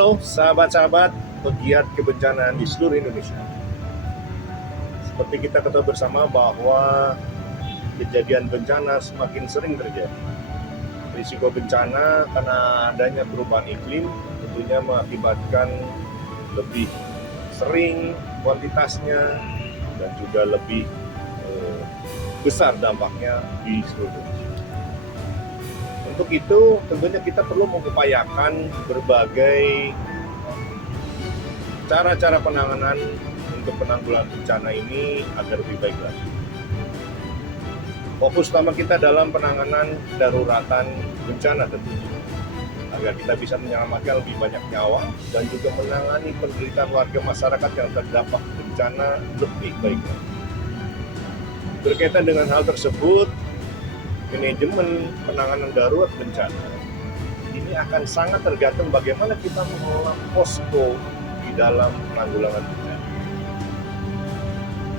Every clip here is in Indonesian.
Halo sahabat-sahabat pegiat kebencanaan di seluruh Indonesia. Seperti kita ketahui bersama bahwa kejadian bencana semakin sering terjadi. Risiko bencana karena adanya perubahan iklim tentunya mengakibatkan lebih sering kuantitasnya dan juga lebih besar dampaknya di seluruh Indonesia. Untuk itu tentunya kita perlu mengupayakan berbagai cara-cara penanganan untuk penanggulangan bencana ini agar lebih baik lagi. Fokus utama kita dalam penanganan daruratan bencana tentunya, agar kita bisa menyelamatkan lebih banyak nyawa dan juga menangani penderitaan warga masyarakat yang terdampak bencana lebih baik lagi. Berkaitan dengan hal tersebut, manajemen penanganan darurat bencana ini akan sangat tergantung bagaimana kita mengelola posko di dalam penanggulangan bencana.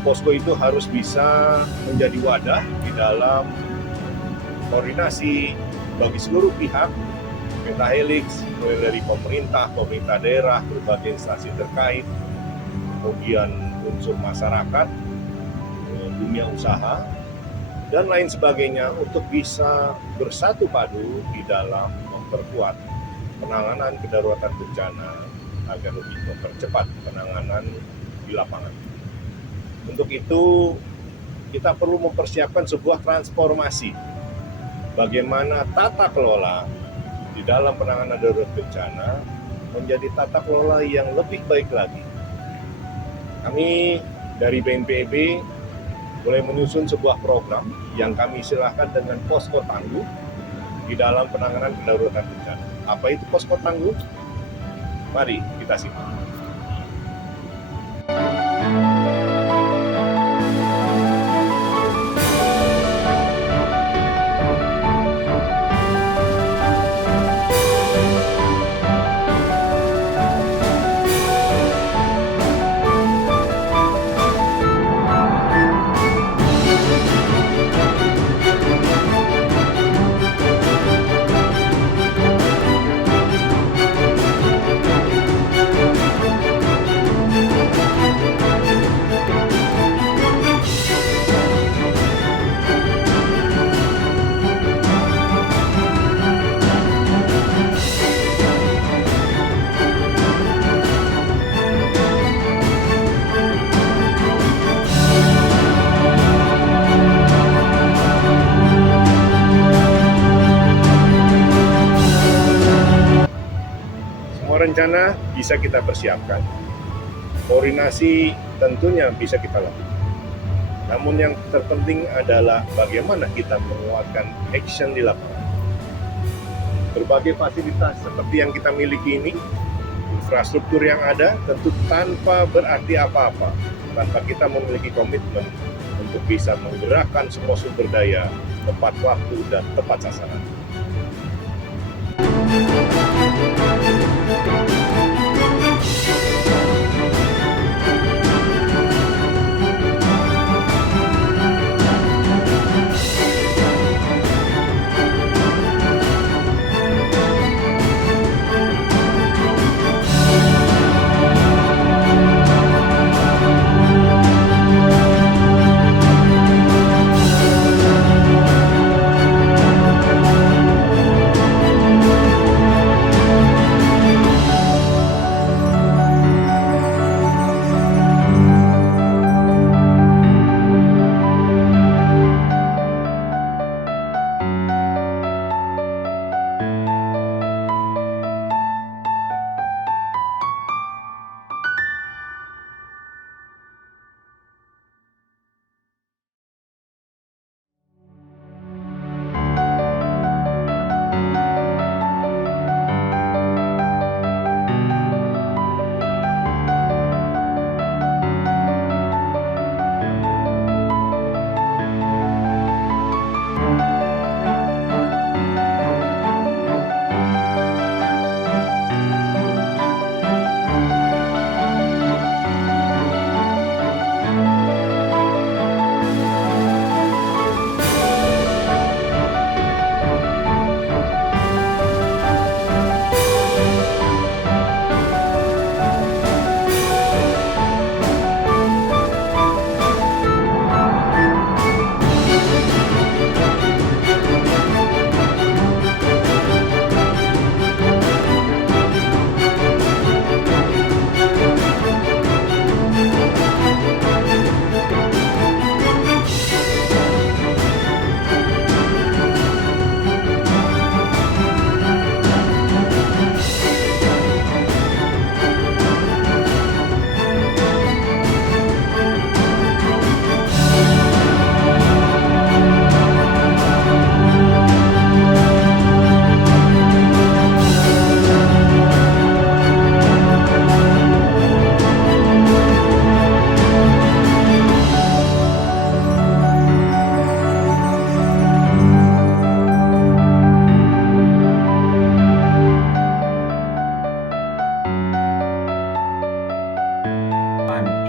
Posko itu harus bisa menjadi wadah di dalam koordinasi bagi seluruh pihak, pentahelix, mulai dari pemerintah daerah, berbagai instansi terkait, kemudian unsur masyarakat, dunia usaha, dan lain sebagainya untuk bisa bersatu padu di dalam memperkuat penanganan kedaruratan bencana agar lebih mempercepat penanganan di lapangan. Untuk itu, kita perlu mempersiapkan sebuah transformasi bagaimana tata kelola di dalam penanganan darurat bencana menjadi tata kelola yang lebih baik lagi. Kami dari BNPB mulai menyusun sebuah program yang kami silahkan dengan posko tangguh di dalam penanganan kedaruratan bencana. Apa itu posko tangguh? Mari kita simak. Rencana bisa kita persiapkan, koordinasi tentunya bisa kita lakukan. Namun yang terpenting adalah bagaimana kita menguatkan action di lapangan. Berbagai fasilitas seperti yang kita miliki ini, infrastruktur yang ada tentu tanpa berarti apa-apa, tanpa kita memiliki komitmen untuk bisa menggerakkan semua sumber daya tepat waktu dan tepat sasaran.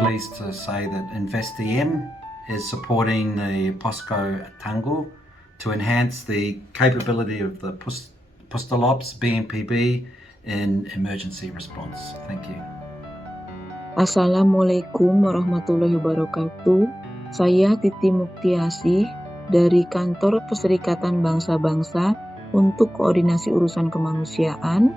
pleased to say that InvestEM is supporting the POSCO Tangguh to enhance the capability of the Postolops BNPB in emergency response. Thank you. Assalamualaikum warahmatullahi wabarakatuh. Saya Titi Muktiasih dari Kantor Perserikatan Bangsa-Bangsa untuk Koordinasi Urusan Kemanusiaan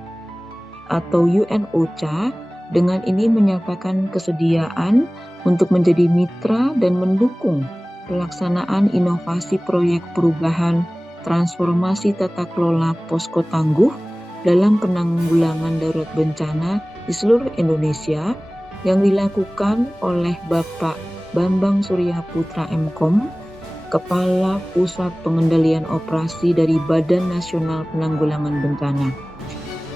atau UNOCHA dengan ini menyatakan kesediaan untuk menjadi mitra dan mendukung pelaksanaan inovasi proyek perubahan transformasi tata kelola Posko Tangguh dalam penanggulangan darurat bencana di seluruh Indonesia yang dilakukan oleh Bapak Bambang Surya Putra MKOM, Kepala Pusat Pengendalian Operasi dari Badan Nasional Penanggulangan Bencana.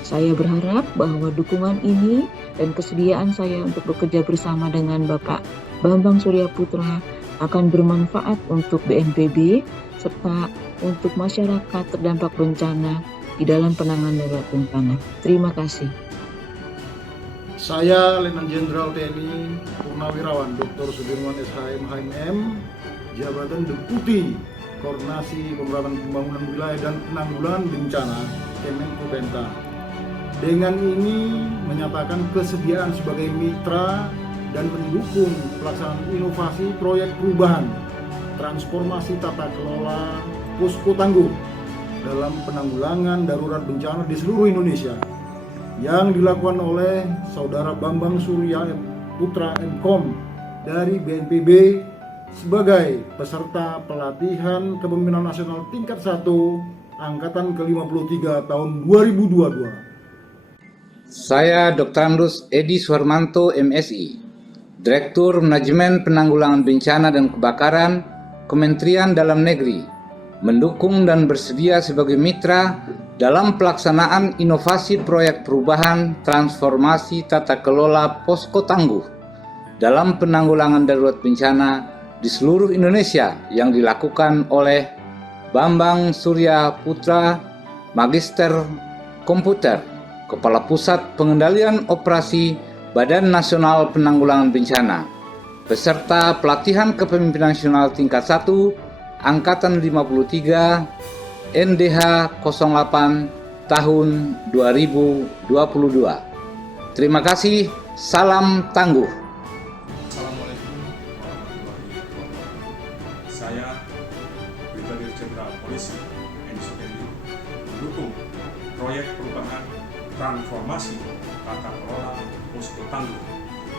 Saya berharap bahwa dukungan ini dan kesediaan saya untuk bekerja bersama dengan Bapak Bambang Surya Putra akan bermanfaat untuk BNPB serta untuk masyarakat terdampak bencana di dalam penanganan darurat bencana. Terima kasih. Saya Letnan Jenderal TNI Purnawirawan Dr. Sudirman SHM HMM, Jabatan Deputi Koordinasi Pemerataan Pembangunan Wilayah dan Penanggulangan Bencana Kemenko. Dengan ini menyatakan kesediaan sebagai mitra dan pendukung pelaksanaan inovasi proyek perubahan transformasi tata kelola Posko Tangguh dalam penanggulangan darurat bencana di seluruh Indonesia yang dilakukan oleh Saudara Bambang Surya Putra MKOM dari BNPB sebagai peserta pelatihan kepemimpinan nasional tingkat 1 angkatan ke-53 tahun 2022. Saya Dr. Andrus Edi Suharmanto MSI, Direktur Manajemen Penanggulangan Bencana dan Kebakaran Kementerian Dalam Negeri, mendukung dan bersedia sebagai mitra dalam pelaksanaan inovasi proyek perubahan transformasi tata kelola Posko Tangguh dalam penanggulangan darurat bencana di seluruh Indonesia yang dilakukan oleh Bambang Surya Putra, Magister Komputer, Kepala Pusat Pengendalian Operasi Badan Nasional Penanggulangan Bencana, beserta pelatihan kepemimpinan nasional tingkat 1, Angkatan 53, NDH 08 tahun 2022. Terima kasih, salam tangguh. Assalamualaikum warahmatullahi wabarakatuh. Saya Brigadir Jenderal Polisi Edi Sutendi mendukung proyek perubahan transformasi tata kelola Posko Tangguh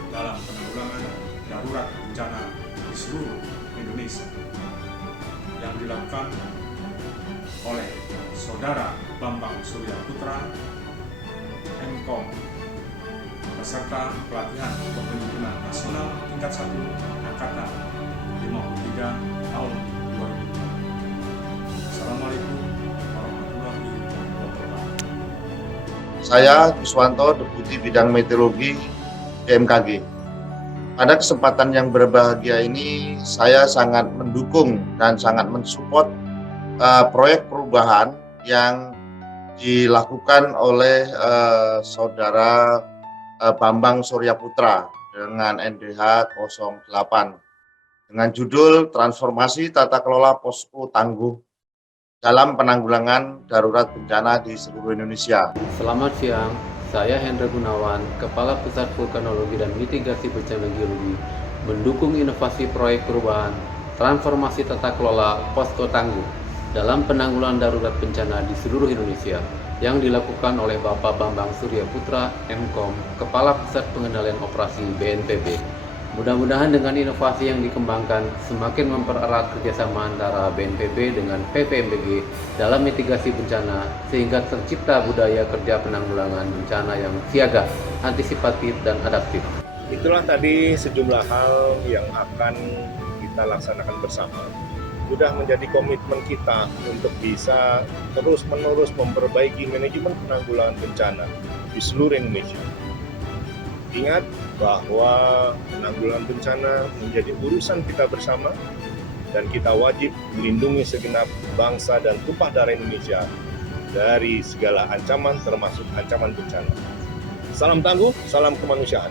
dalam penanggulangan darurat bencana di seluruh Indonesia yang dilakukan oleh Saudara Bambang Surya Putra MKOM beserta pelatihan kepemimpinan nasional tingkat 1 angkatan 53 tahun 2002. Assalamualaikum warahmatullahi wabarakatuh. Saya Guswanto, Deputi Bidang Meteorologi BMKG. Pada kesempatan yang berbahagia ini, saya sangat mendukung dan sangat mensupport proyek perubahan yang dilakukan oleh Saudara Bambang Surya Putra dengan NDH 08 dengan judul Transformasi Tata Kelola Posko Tangguh dalam penanggulangan darurat bencana di seluruh Indonesia. Selamat siang, saya Hendra Gunawan, Kepala Pusat Vulkanologi dan Mitigasi Bencana Geologi, mendukung inovasi proyek perubahan transformasi tata kelola Posko Tangguh dalam penanggulangan darurat bencana di seluruh Indonesia yang dilakukan oleh Bapak Bambang Surya Putra MKOM, Kepala Pusat Pengendalian Operasi BNPB. Mudah-mudahan dengan inovasi yang dikembangkan semakin mempererat kerjasama antara BNPB dengan PVMBG dalam mitigasi bencana sehingga tercipta budaya kerja penanggulangan bencana yang siaga, antisipatif, dan adaptif. Itulah tadi sejumlah hal yang akan kita laksanakan bersama. Sudah menjadi komitmen kita untuk bisa terus-menerus memperbaiki manajemen penanggulangan bencana di seluruh Indonesia. Ingat bahwa penanggulangan bencana menjadi urusan kita bersama dan kita wajib melindungi segenap bangsa dan tumpah darah Indonesia dari segala ancaman termasuk ancaman bencana. Salam tangguh, salam kemanusiaan.